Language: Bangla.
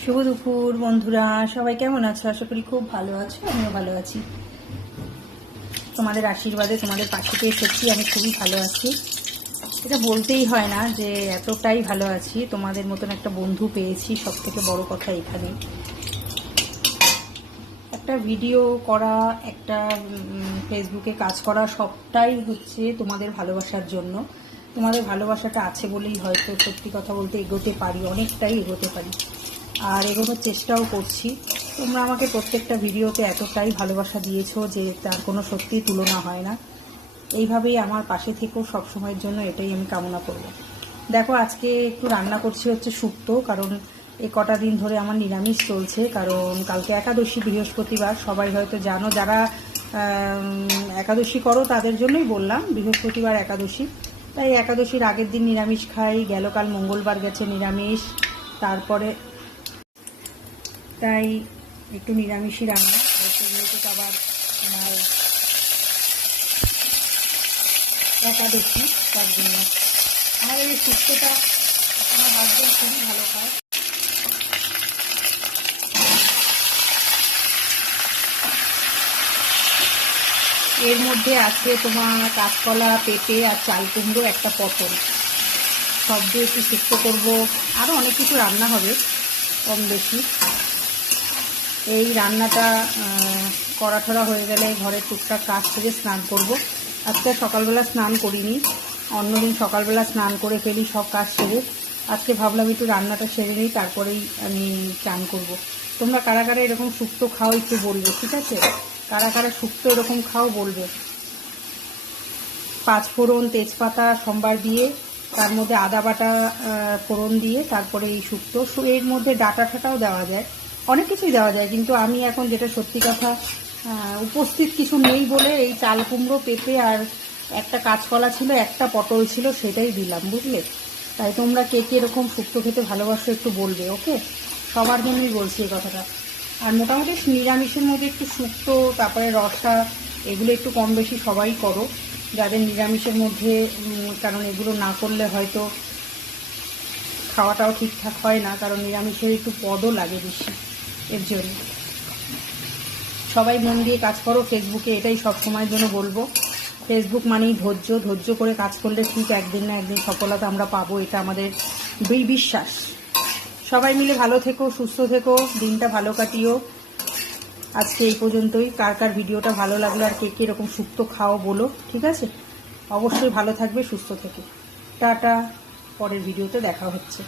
শুভ দুপুর বন্ধুরা, সবাই কেমন আছো? আশা করি খুব ভালো আছো, আমিও ভালো আছি। তোমাদের আশীর্বাদে, তোমাদের পাশে পেয়ে সত্যি আমি খুবই ভালো আছি। এটা বলতেই হয় না যে এতটাই ভালো আছি। তোমাদের মতন একটা বন্ধু পেয়েছি, সব থেকে বড় কথা এখানে। একটা ভিডিও করা, একটা ফেসবুকে কাজ করা, সবটাই হচ্ছে তোমাদের ভালোবাসার জন্য। তোমাদের ভালোবাসাটা আছে বলেই হয়তো সত্যি কথা বলতে এগোতে পারি, অনেকটাই এগোতে পারি, আর এগোনোর চেষ্টাও করছি। তোমরা আমাকে প্রত্যেকটা ভিডিওতে এতটাই ভালোবাসা দিয়েছো যে তার কোনো সত্যিই তুলনা হয় না। এইভাবেই আমার পাশে থেকেও সবসময়ের জন্য, এটাই আমি কামনা করব। দেখো, আজকে একটু রান্না করছি হচ্ছে শুক্তো, কারণ এই কটা দিন ধরে আমার নিরামিষ চলছে। কারণ কালকে একাদশী, বৃহস্পতিবার, সবাই হয়তো জানো, যারা একাদশী করো তাদের জন্যই বললাম, বৃহস্পতিবার একাদশী। তাই একাদশীর আগের দিন নিরামিষ খাই, গেল কাল মঙ্গলবার গেছে নিরামিষ, তারপরে তাই একটু নিরামিষই রান্না যেহেতু আবার আমার একাদশী, তার জন্য আমাদের এই শুক্তোটা আমার হাজবেন্ড খুবই ভালো খায়। এর মধ্যে আছে তোমার কাঁচকলা, পেঁপে আর চাল কুমড়ো, একটা পটল, সব দিয়ে একটু শুক্তো করবো। আরও অনেক কিছু রান্না হবে কম বেশি। এই রান্নাটা করা ঠরা হয়ে গেলে ঘরের টুকটাক কাজ থেকে স্নান করব। আজকে সকালবেলা স্নান করিনি, অন্যদিন সকালবেলা স্নান করে ফেলি সব কাজ সেরে। আজকে ভাবলাম একটু রান্নাটা সেরে নিই, তারপরেই আমি স্নান করব। তোমরা কারা কারা এরকম শুক্তো খাও একটু বলবে, ঠিক আছে? কারা কারা শুক্তো এরকম খাও বলবে। 5 ফোড়ন, তেজপাতা সম্বার দিয়ে, তার মধ্যে আদা বাটা ফোড়ন দিয়ে, তারপরে এই শুক্তো। এর মধ্যে ডাটা ঠাটাও দেওয়া যায়, অনেক কিছুই দেওয়া যায়, কিন্তু আমি এখন যেটা সত্যি কথা উপস্থিত কিছু নেই বলে এই চাল কুমড়ো, পেঁপে আর একটা কাঁচকলা ছিল, একটা পটল ছিল, সেটাই দিলাম, বুঝলে? তাই তোমরা কে কে এরকম শুক্তো খেতে ভালোবাসো একটু বলবে, ওকে? সবার জন্যই বলছি এই কথাটা। আর মোটামুটি নিরামিষের মধ্যে একটু শুক্তো, তারপরে রসা, এগুলো একটু কম বেশি সবাই করো, যাদের নিরামিষের মধ্যে, কারণ এগুলো না করলে হয়তো খাওয়াটাও ঠিকঠাক হয় না, কারণ নিরামিষের একটু পদও লাগে বেশি, এর জন্য। সবাই মন দিয়ে কাজ করো ফেসবুকে, এটাই সব সময়ের জন্য বলবো। ফেসবুক মানেই ধৈর্য, ধৈর্য করে কাজ করলে ঠিক একদিন না একদিন সফলতা আমরা পাবো, এটা আমাদের বিশ্বাস। সবাই মিলে ভালো থেকো, সুস্থ থেকো, দিনটা ভালো কাটিও। আজকে এই পর্যন্তই। কার কার ভিডিওটা ভালো লাগলো আর কে কে এরকম শুক্তো খাও বলো, ঠিক আছে? অবশ্যই ভালো থাকবে, সুস্থ থেকে। টাটা, পরের ভিডিওতে দেখা হচ্ছে।